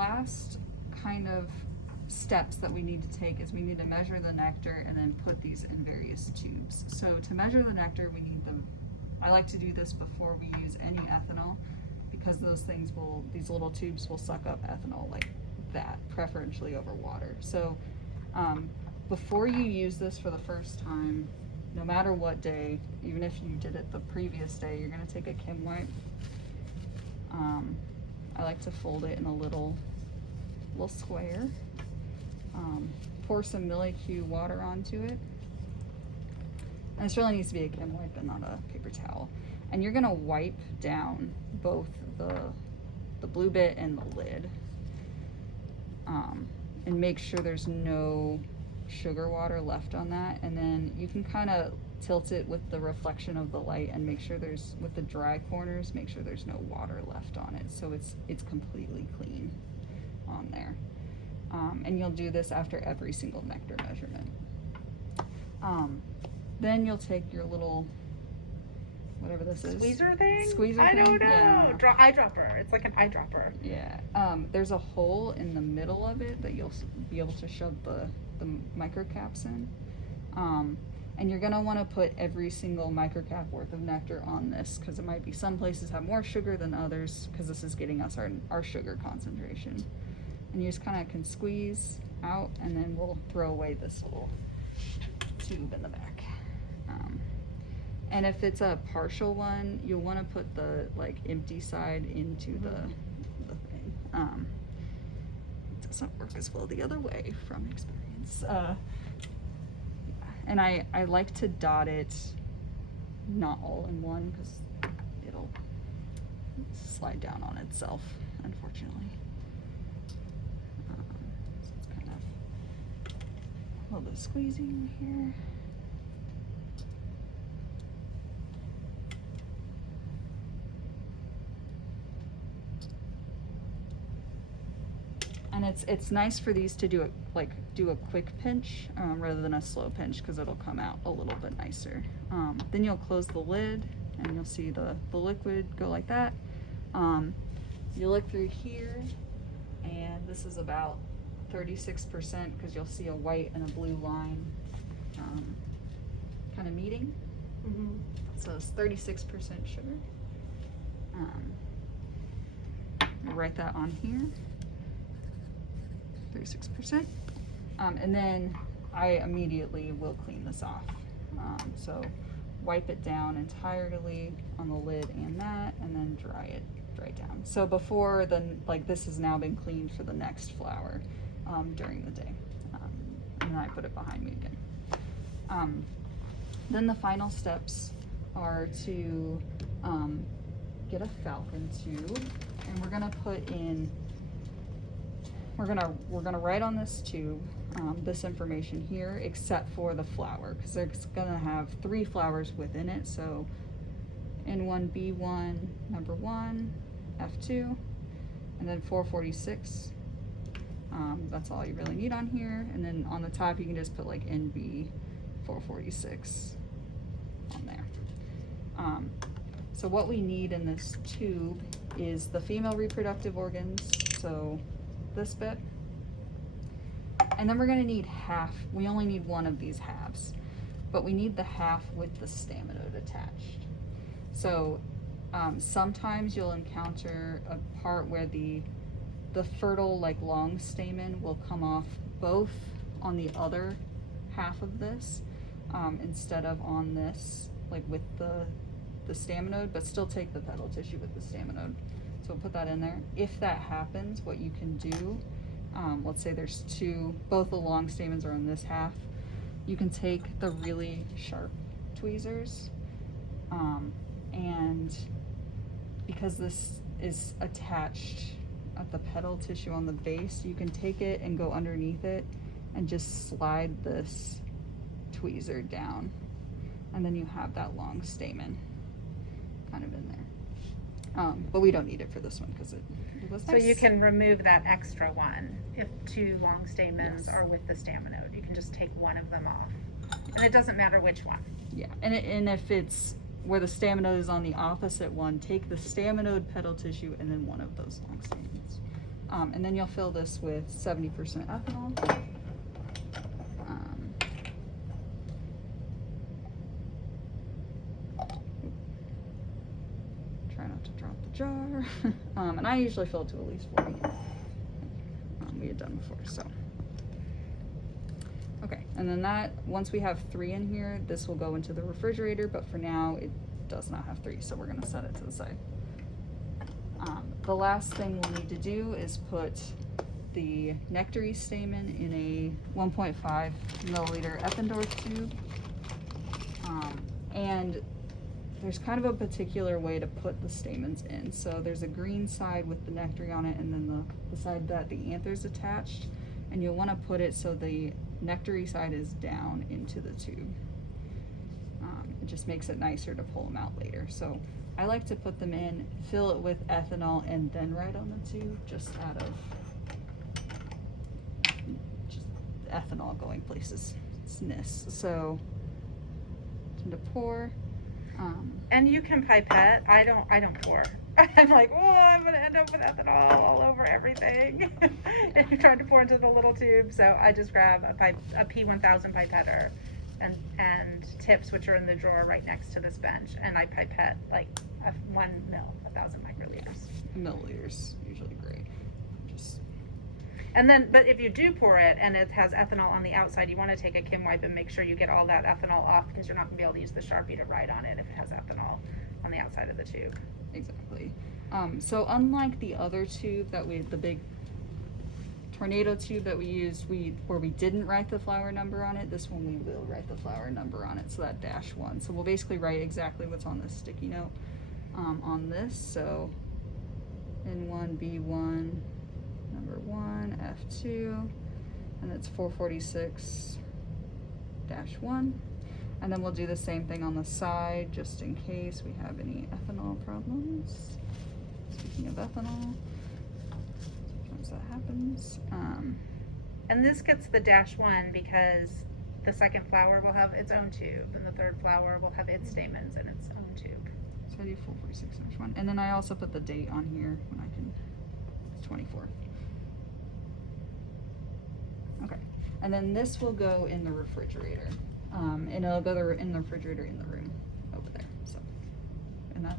last kind of steps that we need to take is we need to measure the nectar and then put these in various tubes. So to measure the nectar, we need them, I like to do this before we use any ethanol, because those things will, these little tubes will suck up ethanol like that, preferentially over water. So before you use this for the first time, no matter what day, even if you did it the previous day, you're gonna take a Kim wipe. I like to fold it in a little square. Pour some Millie-Q water onto it. And this really needs to be a Kim wipe and not a paper towel. And you're gonna wipe down both the blue bit and the lid. And make sure there's no sugar water left on that. And then you can kind of tilt it with the reflection of the light and make sure there's, with the dry corners, make sure there's no water left on it. So it's completely clean on there. And you'll do this after every single nectar measurement. Then you'll take your little, whatever this is. Squeezer thing? Squeezer I thing? don't know. Yeah. Eyedropper. It's like an eyedropper. Yeah. There's a hole in the middle of it that you'll be able to shove the microcaps in. And you're gonna wanna put every single microcap worth of nectar on this, because it might be some places have more sugar than others, because this is getting us our sugar concentration. And you just kind of can squeeze out, and then we'll throw away this little tube in the back. And if it's a partial one, you'll want to put the like empty side into the thing. It doesn't work as well the other way from experience. And I like to dot it not all in one, because it'll slide down on itself, unfortunately. So it's kind of a little bit of squeezing here. And it's nice for these to do a quick pinch rather than a slow pinch, because it'll come out a little bit nicer. Then you'll close the lid and you'll see the liquid go like that. You look through here, and this is about 36%, because you'll see a white and a blue line kind of meeting. Mm-hmm. So it's 36% sugar. I'll write that on here. 36%. And then I immediately will clean this off. So wipe it down entirely on the lid and that, and then dry down. So before then, like, this has now been cleaned for the next flour during the day. And then I put it behind me again. Then the final steps are to get a falcon tube, and we're gonna put in, we're gonna write on this tube this information here, except for the flour, because it's gonna have 3 flours within it. So N1B1 number 1, F2, and then 446. That's all you really need on here. And then on the top you can just put like NB 446 on there. So what we need in this tube is the female reproductive organs, so this bit, and then we're going to need half. We only need one of these halves, but we need the half with the staminode attached. So sometimes you'll encounter a part where the fertile, like, long stamen will come off both on the other half of this instead of on this, like with the staminode, but still take the petal tissue with the staminode. So we'll put that in there. If that happens, what you can do, let's say there's 2, both the long stamens are on this half, you can take the really sharp tweezers, and because this is attached at the petal tissue on the base, you can take it and go underneath it and just slide this tweezer down, and then you have that long stamen kind of in there. But we don't need it for this one because it was nice. So you can remove that extra one if 2 long stamens Yes. are with the staminode. You can just take one of them off, and it doesn't matter which one. Yeah, and if it's where the staminode is on the opposite one, take the staminode petal tissue and then one of those long stamens. And then you'll fill this with 70% ethanol. Try not to drop the jar. And I usually fill it to at least 40. We had done before, so. Okay, and then that, once we have 3 in here, this will go into the refrigerator, but for now, it does not have 3, so we're gonna set it to the side. The last thing we'll need to do is put the nectary stamen in a 1.5 milliliter Eppendorf tube. And there's kind of a particular way to put the stamens in. So there's a green side with the nectary on it, and then the side that the anther's attached. And you'll want to put it so the nectary side is down into the tube. It just makes it nicer to pull them out later. So I like to put them in, fill it with ethanol, and then write on the tube, just out of just ethanol going places. It's nice. So tend to pour. And you can pipette. I don't pour. I'm like, oh, I'm gonna end up with ethanol all over everything. And you're trying to pour into the little tube, so I just grab a P1000 pipetter and tips, which are in the drawer right next to this bench, and I pipette like 1 mil, 1,000 microliters. Milliliters, usually great. And then, but if you do pour it and it has ethanol on the outside, you want to take a Kim wipe and make sure you get all that ethanol off, because you're not going to be able to use the Sharpie to write on it if it has ethanol on the outside of the tube. Exactly. So unlike the other tube that the big tornado tube that we used, where we didn't write the flower number on it, this one we will write the flower number on it, so that -1. So we'll basically write exactly what's on this sticky note on this. So N1, B1, number 1, F2, and it's 446-1. And then we'll do the same thing on the side, just in case we have any ethanol problems. Speaking of ethanol, sometimes that happens. And this gets the -1 because the second flower will have its own tube, and the third flower will have its stamens in its own tube. So I do 446-1. And then I also put the date on here when I can, it's 24. Okay, and then this will go in the refrigerator. And it'll go in the refrigerator in the room over there.